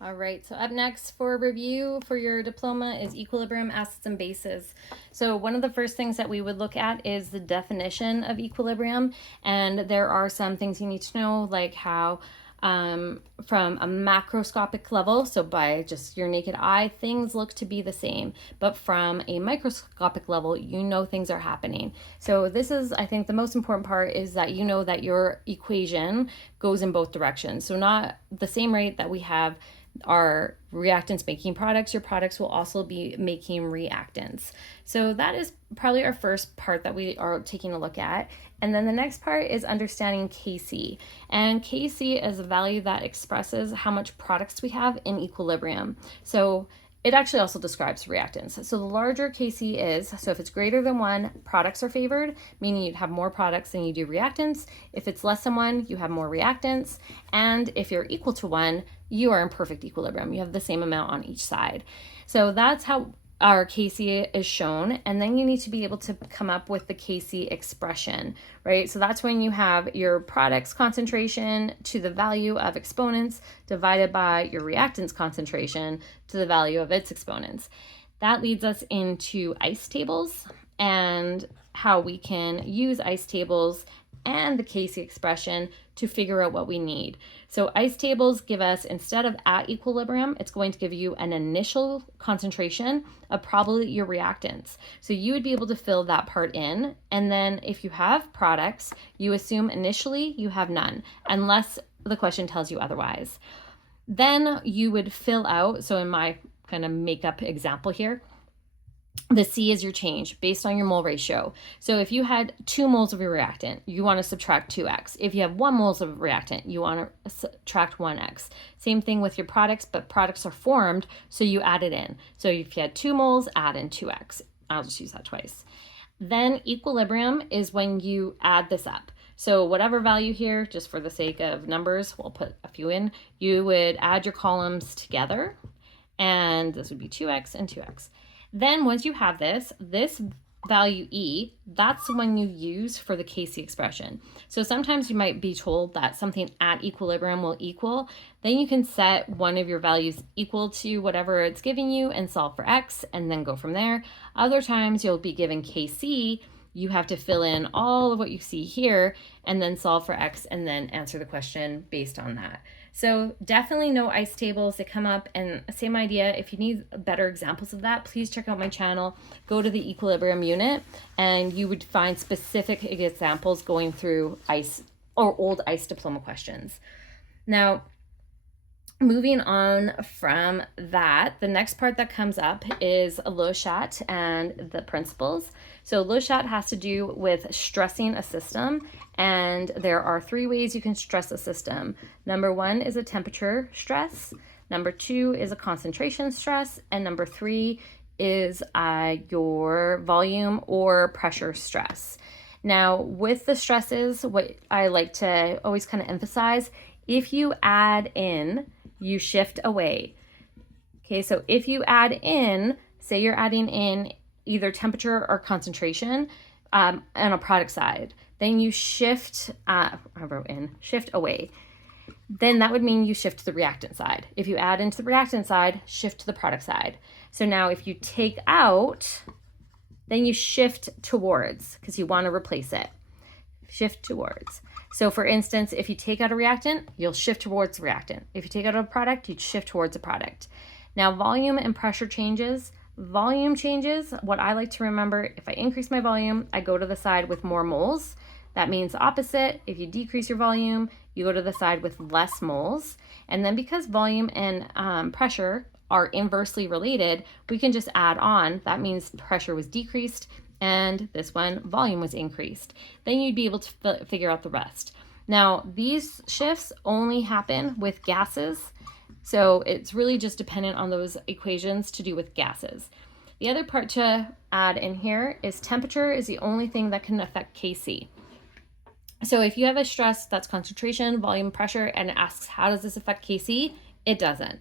All right, so up next for review for your diploma is equilibrium, acids, and bases. So one of the first things that we would look at is the definition of equilibrium, and there are some things you need to know, like how from a macroscopic level, so by just your naked eye, things look to be the same, but from a microscopic level, you know things are happening. So this is, I think, the most important part is that you know that your equation goes in both directions. So not the same rate that we have our reactants making products, your products will also be making reactants. So that is probably our first part that we are taking a look at. And then the next part is understanding Kc. And Kc is a value that expresses how much products we have in equilibrium. So it actually also describes reactants. So the larger Kc is, so if it's greater than 1, products are favored, meaning you'd have more products than you do reactants. If it's less than 1, you have more reactants. And if you're equal to 1, you are in perfect equilibrium. You have the same amount on each side. So that's how our Kc is shown, and then you need to be able to come up with the Kc expression, right? So that's when you have your product's concentration to the value of exponents divided by your reactant's concentration to the value of its exponents. That leads us into ice tables and how we can use ice tables and the Kc expression to figure out what we need. So ice tables give us, instead of at equilibrium, it's going to give you an initial concentration of probably your reactants. So you would be able to fill that part in. And then if you have products, you assume initially you have none, unless the question tells you otherwise. Then you would fill out, so in my kind of makeup example here, the C is your change based on your mole ratio. So if you had 2 moles of your reactant, you want to subtract 2x. If you have 1 moles of reactant, you want to subtract 1x. Same thing with your products, but products are formed, so you add it in. So if you had 2 moles, add in 2x. I'll just use that twice. Then equilibrium is when you add this up. So whatever value here, just for the sake of numbers, we'll put a few in, you would add your columns together, and this would be 2x and 2x. Then once you have this value E, that's the one you use for the Kc expression. So sometimes you might be told that something at equilibrium will equal. Then you can set one of your values equal to whatever it's giving you and solve for x and then go from there. Other times you'll be given Kc, you have to fill in all of what you see here and then solve for x and then answer the question based on that. So definitely know ice tables that come up, and same idea. If you need better examples of that, please check out my channel, go to the equilibrium unit, and you would find specific examples going through ice or old ice diploma questions. Now, moving on from that, the next part that comes up is Le-Chat and the principles. So Le-Chat has to do with stressing a system, and there are 3 ways you can stress a system. Number 1 is a temperature stress, number 2 is a concentration stress, and number 3 is your volume or pressure stress. Now, with the stresses, what I like to always kind of emphasize, if you add in, you shift away. Okay, so if you add in, say you're adding in either temperature or concentration on a product side, then you shift, shift away. Then that would mean you shift to the reactant side. If you add into the reactant side, shift to the product side. So now if you take out, then you shift towards, because you want to replace it. Shift towards. So for instance, if you take out a reactant, you'll shift towards the reactant. If you take out a product, you'd shift towards a product. Now, volume and pressure changes. Volume changes, what I like to remember, if I increase my volume, I go to the side with more moles. That means the opposite. If you decrease your volume, you go to the side with less moles. And then because volume and pressure are inversely related, we can just add on. That means pressure was decreased and this one, volume was increased. Then you'd be able to figure out the rest. Now, these shifts only happen with gases, so it's really just dependent on those equations to do with gases. The other part to add in here is temperature is the only thing that can affect Kc. So if you have a stress that's concentration, volume, pressure, and it asks how does this affect Kc, it doesn't.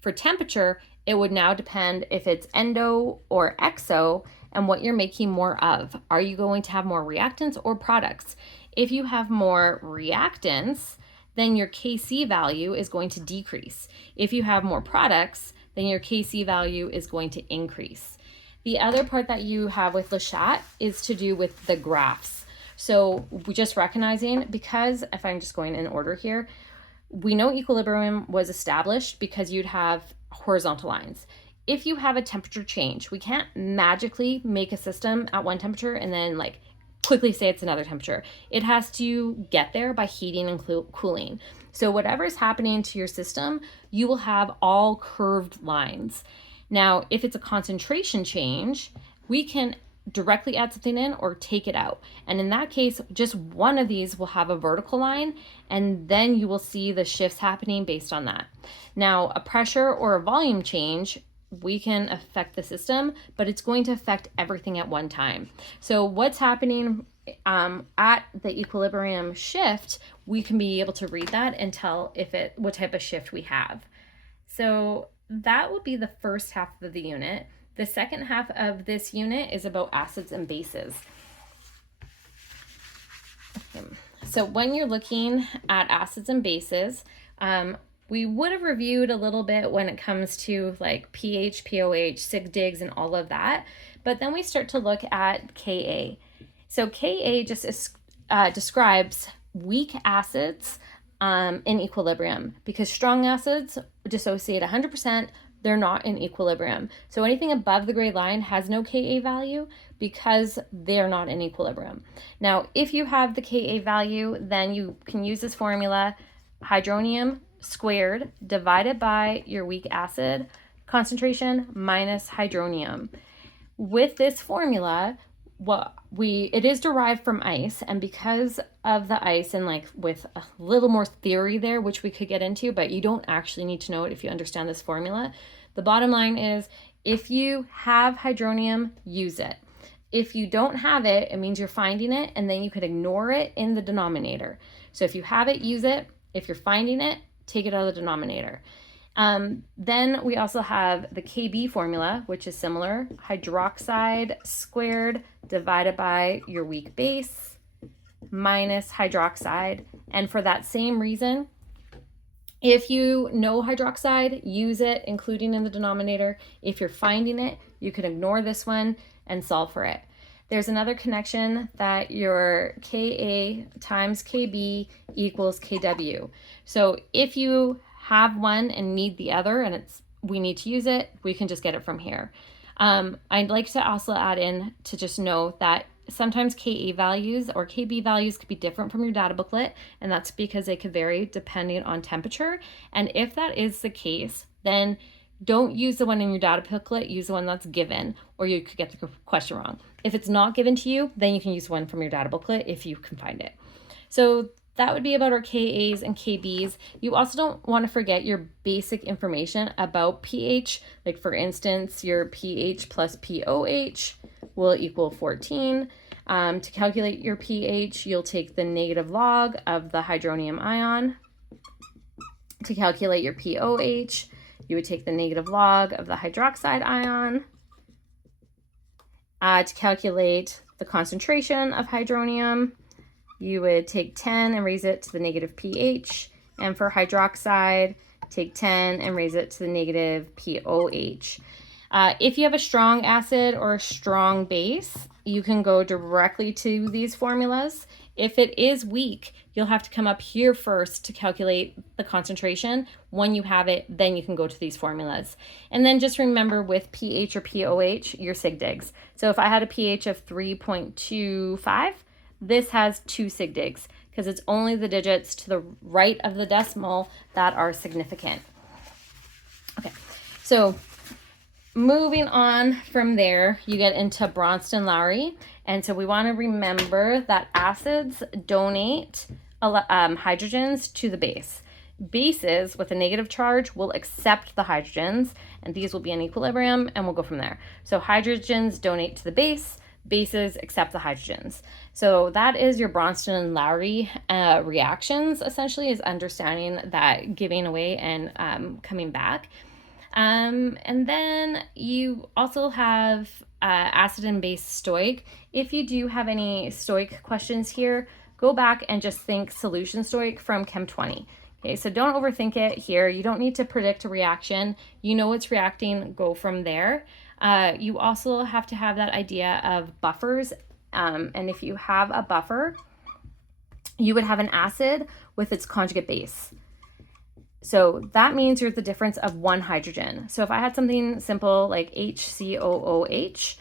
For temperature, it would now depend if it's endo or exo and what you're making more of. Are you going to have more reactants or products? If you have more reactants, then your Kc value is going to decrease. If you have more products, then your Kc value is going to increase. The other part that you have with Le Chat is to do with the graphs. So we're just recognizing, because if I'm just going in order here, we know equilibrium was established because you'd have horizontal lines. If you have a temperature change, we can't magically make a system at one temperature and then like quickly say it's another temperature. It has to get there by heating and cooling. So whatever is happening to your system, you will have all curved lines. Now, if it's a concentration change, we can directly add something in or take it out. And in that case, just one of these will have a vertical line, and then you will see the shifts happening based on that. Now, a pressure or a volume change, we can affect the system, but it's going to affect everything at one time. So what's happening at the equilibrium shift, we can be able to read that and tell what type of shift we have. So that would be the first half of the unit. The second half of this unit is about acids and bases. Okay. So when you're looking at acids and bases, we would have reviewed a little bit when it comes to like pH, pOH, sig digs, and all of that. But then we start to look at Ka. So Ka just describes weak acids in equilibrium, because strong acids dissociate 100%. They're not in equilibrium. So anything above the gray line has no Ka value because they're not in equilibrium. Now, if you have the Ka value, then you can use this formula: hydronium squared divided by your weak acid concentration minus hydronium. With this formula, it is derived from ice, and because of the ice and like with a little more theory there, which we could get into, but you don't actually need to know it if you understand this formula. The bottom line is, if you have hydronium, use it. If you don't have it, it means you're finding it, and then you could ignore it in the denominator. So if you have it, use it. If you're finding it, take it out of the denominator. Then we also have the Kb formula, which is similar: hydroxide squared divided by your weak base minus hydroxide. And for that same reason, if you know hydroxide, use it, including in the denominator. If you're finding it, you can ignore this one and solve for it. There's another connection that your Ka times Kb equals Kw. So if you have one and need the other, and we need to use it, we can just get it from here. I'd like to also add in to just know that sometimes Ka values or Kb values could be different from your data booklet, and that's because they could vary depending on temperature. And if that is the case, then don't use the one in your data booklet, use the one that's given, or you could get the question wrong. If it's not given to you, then you can use one from your data booklet if you can find it. So that would be about our Kas and Kbs. You also don't want to forget your basic information about pH. Like for instance, your pH plus pOH will equal 14. To calculate your pH, you'll take the negative log of the hydronium ion. To calculate your pOH, you would take the negative log of the hydroxide ion. To calculate the concentration of hydronium, you would take 10 and raise it to the negative pH. And for hydroxide, take 10 and raise it to the negative pOH. If you have a strong acid or a strong base, you can go directly to these formulas. If it is weak, you'll have to come up here first to calculate the concentration. When you have it, then you can go to these formulas. And then just remember with pH or pOH, your sig digs. So if I had a pH of 3.25, this has 2 sig digs because it's only the digits to the right of the decimal that are significant. Okay, so moving on from there, you get into Bronsted-Lowry. And so we want to remember that acids donate hydrogens to the base. Bases with a negative charge will accept the hydrogens, and these will be in equilibrium, and we'll go from there. So hydrogens donate to the base, bases accept the hydrogens. So that is your Bronsted-Lowry reactions, essentially, is understanding that giving away and coming back. And then you also have acid and base stoic. If you do have any stoic questions here, go back and just think solution story from Chem 20. Okay, so don't overthink it here. You don't need to predict a reaction. You know it's reacting, go from there. You also have to have that idea of buffers. And if you have a buffer, you would have an acid with its conjugate base. So that means you're the difference of one hydrogen. So if I had something simple like HCOOH,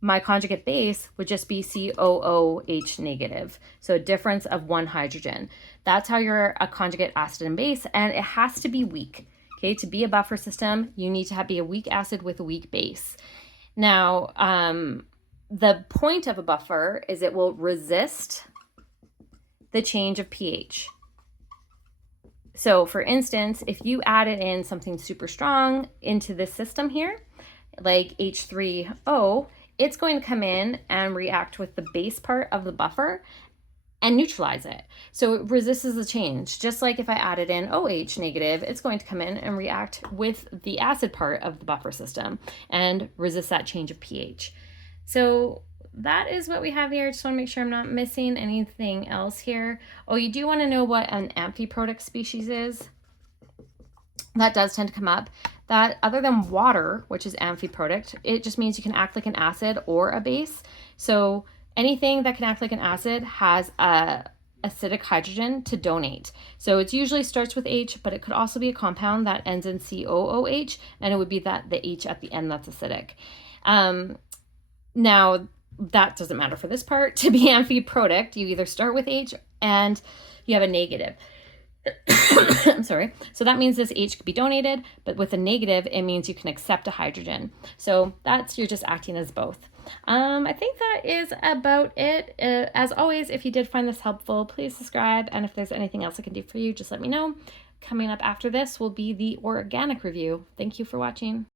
my conjugate base would just be COOH negative. So a difference of one hydrogen. That's how you're a conjugate acid and base, and it has to be weak. Okay, to be a buffer system, you need to be a weak acid with a weak base. Now, the point of a buffer is it will resist the change of pH. So for instance, if you added in something super strong into this system here, like H3O, it's going to come in and react with the base part of the buffer and neutralize it. So it resists the change. Just like if I added in OH negative, it's going to come in and react with the acid part of the buffer system and resist that change of pH. So that is what we have here. Just want to make sure I'm not missing anything else here. Oh, you do want to know what an amphiprotic species is. That does tend to come up. That other than water, which is amphiprotic, it just means you can act like an acid or a base. So anything that can act like an acid has a acidic hydrogen to donate. So it usually starts with H, but it could also be a compound that ends in COOH, and it would be that the H at the end that's acidic. Now, that doesn't matter for this part. To be amphiprotic, you either start with H and you have a negative. I'm sorry. So that means this H could be donated, but with a negative, it means you can accept a hydrogen. So you're just acting as both. I think that is about it. As always, if you did find this helpful, please subscribe. And if there's anything else I can do for you, just let me know. Coming up after this will be the organic review. Thank you for watching.